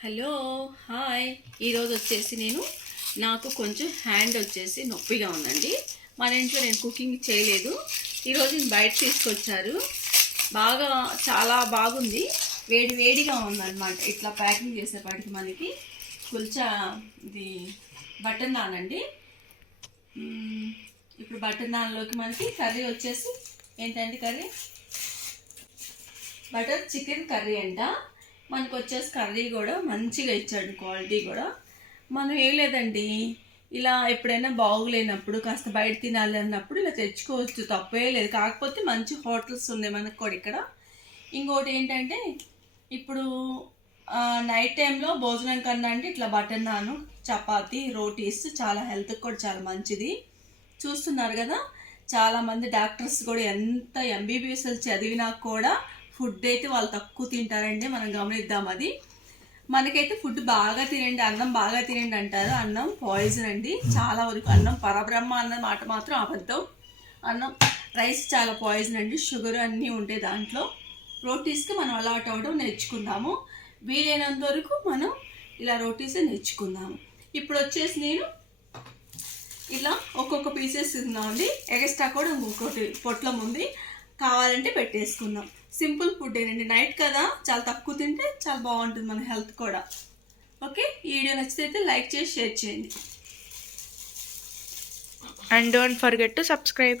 Hello hi. ఈరోజు వచ్చేసి నాకు కొంచెం హ్యాండ్ వచ్చేసి నొప్పిగా ఉందండి. మన ఇంట్లో నేను కుకింగ్ చేయలేదు. ఈరోజు నేను బయట తీసుకొచ్చారు. చాలా బాగుంది. వేడిగా ఉందన్నమాట. ఇట్లా ప్యాకింగ్ చేసేపాటికి మనకి కుల్చా ఇది బటర్ నాన్ అండి. ఇప్పుడు బటర్ నాన్లోకి మనకి కర్రీ వచ్చేసి ఏంటంటే బటర్ చికెన్ కర్రీ అంట. మనకు వచ్చేసి కర్రీ కూడా మంచిగా ఇచ్చాడు, క్వాలిటీ కూడా. మనం ఏం లేదండి, ఇలా ఎప్పుడైనా బాగులేనప్పుడు కాస్త బయట తినాలి అన్నప్పుడు ఇలా తెచ్చుకోవచ్చు, తప్పే లేదు. కాకపోతే మంచి హోటల్స్ ఉన్నాయి మనకు కూడా ఇక్కడ. ఇంకోటి ఏంటంటే ఇప్పుడు నైట్ టైంలో భోజనం కన్నా అంటే ఇట్లా బటర్ నాను, చపాతీ, రోటీస్ చాలా హెల్త్కి కూడా చాలా మంచిది. చూస్తున్నారు కదా, చాలామంది డాక్టర్స్ కూడా ఎంత ఎంబీబీఎస్ఎల్ చదివినా కూడా ఫుడ్ అయితే వాళ్ళు తక్కువ తింటారండి. మనం గమనిద్దాం. అది మనకైతే ఫుడ్ బాగా తినండి, అన్నం బాగా తినండి అంటారు. అన్నం పాయిజన్ అండి. చాలా వరకు అన్నం పరబ్రహ్మ అన్న మాట మాత్రం అబద్ధం. అన్నం రైస్ చాలా పాయిజన్ అండి. షుగర్ అన్నీ ఉంటాయి దాంట్లో. రోటీస్కి మనం అలవాటు అవ్వడం నేర్చుకుందాము. వీలైనంత వరకు మనం ఇలా రోటీసే నేర్చుకుందాము. ఇప్పుడు వచ్చేసి నేను ఇలా ఒక్కొక్క పీసెస్ తిందామండి. ఎక్స్ట్రా కూడా ఇంకొకటి పొట్లం ఉంది, కావాలంటే పెట్టేసుకుందాం. సింపుల్ ఫుడ్ ఏనండి. నైట్ కదా, చాలా తక్కువ తింటే చాలా బాగుంటుంది మన హెల్త్ కూడా. ఓకే, ఈ వీడియో నచ్చితే లైక్ చేసి షేర్ చేయండి. And don't forget to subscribe.